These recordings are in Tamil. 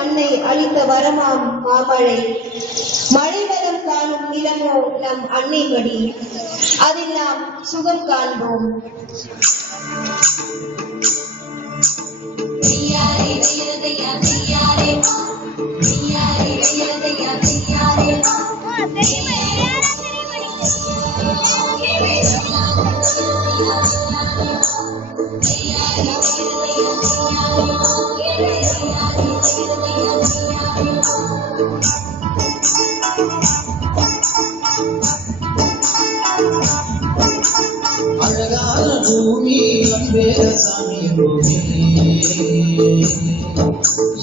அன்னை அளித்த வரமாம் மாமழை, மழை வரம் காணும் நிலமோ நம் அன்னை மடி, அதில் நாம் சுகம் காண்போம். அழகான பூமி அன்பே சாமி பூமி,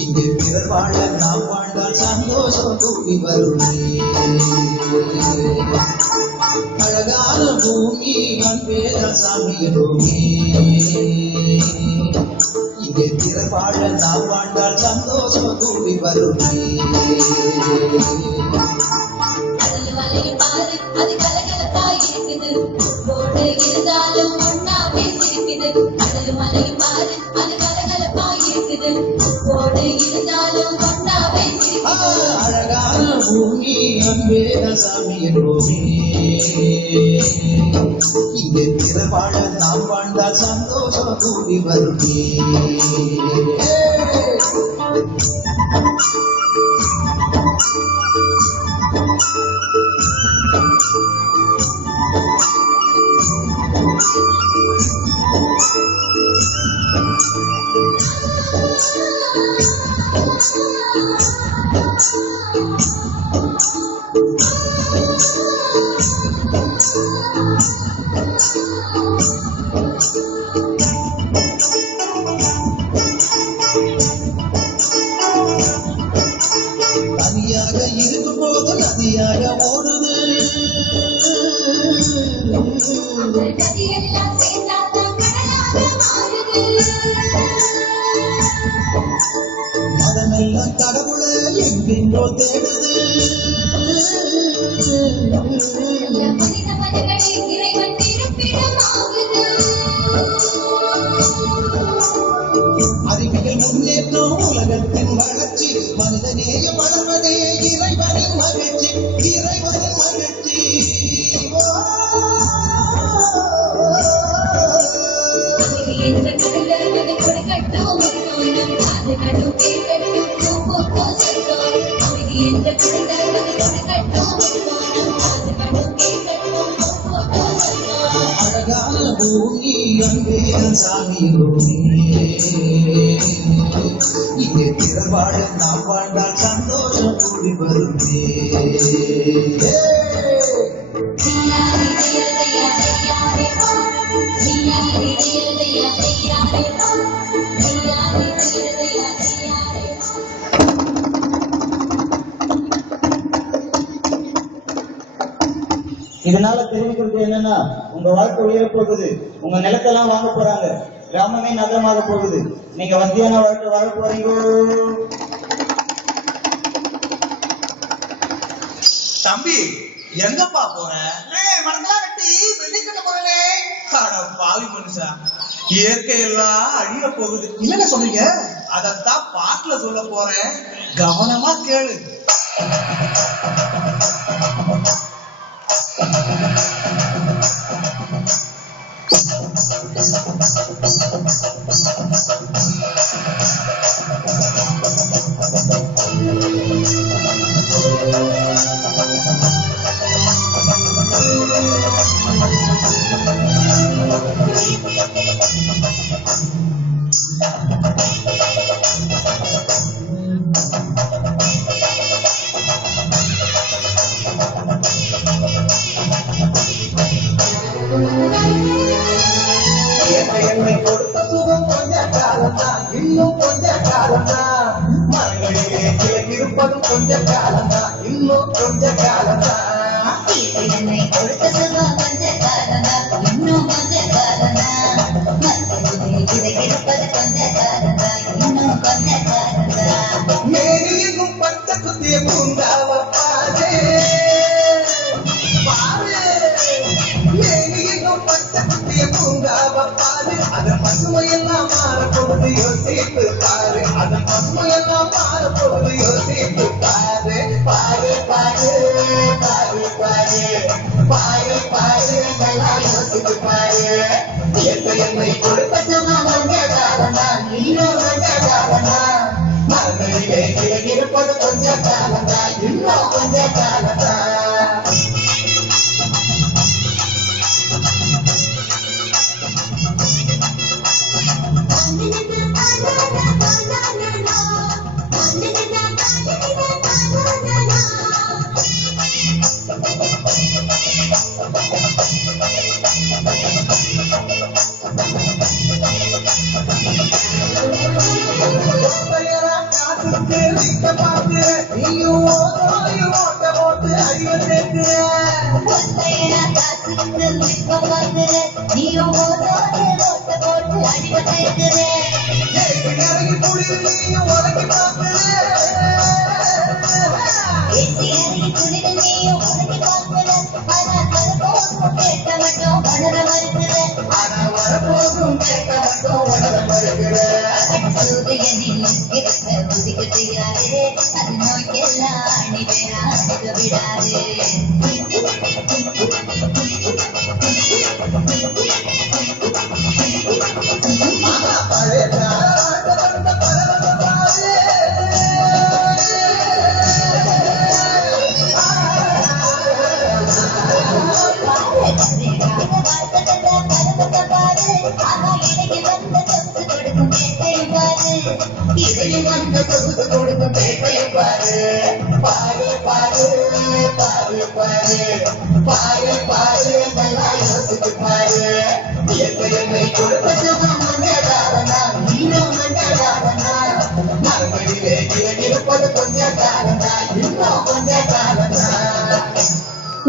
இங்கு பிறர் வாழ நாம் வாழ்ந்தால் சந்தோஷம் கூடி வருமே. அழகான பூமி அன்பே சாமி பூமி, இங்கே பிறர் வாழ நாம் வாழ்ந்தால் சந்தோஷம் கூடி வருமே. அது கலகலப்பாய் இருக்குது, போடு இருந்தாலும் ஒன்னாவே சிரிக்குது. அது மலையும் பாரு, அது கலகலப்பாய் இருக்குது, போடு இருந்தாலும் ஒன்னாவே சிரிக்குது. அழகான பூமி அன்பே சாமி பூமி, இங்கே பிறர் வாழ நாம் வாழ்ந்தால் சந்தோஷம் கூடி வருமே. தனியாக இருக்கும் போது நதியாக ஓடுது, நதியெல்லாம் சேர்ந்தாதான் கடலாக மாறுது. மதமெல்லாம் கடவுளை எங்கெங்கோ தேடுது. மனித மனங்களே இறைவன் இருப்பிடமாகுது. அறிவியல் முன்னேற்றம் உலகத்தின் வளர்ச்சி, மனிதநேயம் வளர்வதே இறைவனின் மகிழ்ச்சி, இறைவனின் மகிழ்ச்சி. என்ற கடலது கொடுக்கட்டும் அது கடும் கேட்கட்டும் போட்டோ சட்டம். அமைதி என்ற கடலது கொடுக்கட்டும் அது கடும் கேட்கட்டும் போட்டோ சட்டம். அழகான பூமி அன்பே சாமி பூமி, இங்கே பிறர் வாழ நாம் வாழ்ந்தால் சந்தோஷம் கூடி வருமே. இதனால தெரிவிக்கிறது என்னன்னா, உங்க வாழ்க்கை உயர போகுது, உங்க நிலத்தெல்லாம் வாங்க போறாங்க, கிராமமே நகரமாக போகுது, நீங்க வசதியான வாழ்க்கை வாழ போறீங்க. தம்பி எங்கப்பா போற? மரத்தெல்லாம் வெட்டி பில்டிங் கட்ட போறே. அட பாவி மனுஷா, இயற்கை எல்லாம் அழிய போகுது. என்ன சொல்றீங்க? அதத்தான் பாட்டுல சொல்ல போறேன், கவனமா கேளு. என்னை கொடுத்த சுகம் கொஞ்ச காலம்தான், இன்னும் கொஞ்ச காலம்தான். மரங்களிலே கிளை இருப்பதும் கொஞ்ச காலம்தான், இன்னும் கொஞ்ச காலம்தான். என்னை கொடுத்த சுகம் கொஞ்ச காலம்தான், இன்னும் கொஞ்ச காலம்தான். மரங்களிலே கிளை இருப்பது கொஞ்ச காலம்தான், இன்னும் கொஞ்ச காலம்தான். மேனியும் பட்ட குத்திய பூங்காவ பாரு பாரு, மேனியும் பட்ட குத்திய பூங்காவ பாரு, அதன் பசுமையெல்லாம் மாறப்போகுது யோசித்து பாரு, அதன் பசுமையெல்லாம் எல்லாம் மாற போகுது யோசித்து பாரு பாரு பாரு பாரு பாரு பாரு பாரு நல்லா யோசித்து பாரு என்னை கொடுத்த சுகம் வந்த காலனா இன்னும் வந்த காலனா மகளிரே இருப்பது கொஞ்ச காலந்தா இன்னும் கொஞ்ச காலந்தா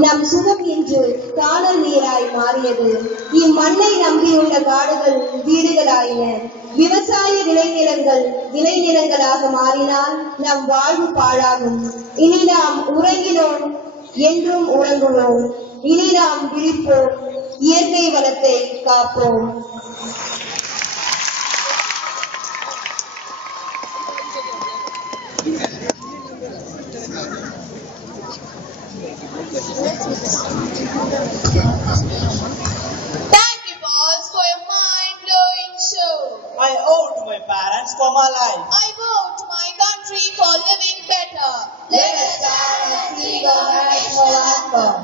நம் சுகம் இன்று காணல் நீராய் மாறியது. இம்மண்ணை நம்பியுள்ள காடுகள் வீடுகளாயின. விவசாய விளைநிலங்கள் விளைநிலங்களாக மாறினால் நம் வாழ்வு பாழாகும். இனி நாம் உறங்கினோம், என்றும் உறங்குவோம். இனி நாம் விழிப்போம், இயற்கை வளத்தை காப்போம். Thank you, boss, for your mind-blowing show. I owe to my parents for my life. I vow to my country for living better. Let us stand and sing our national anthem.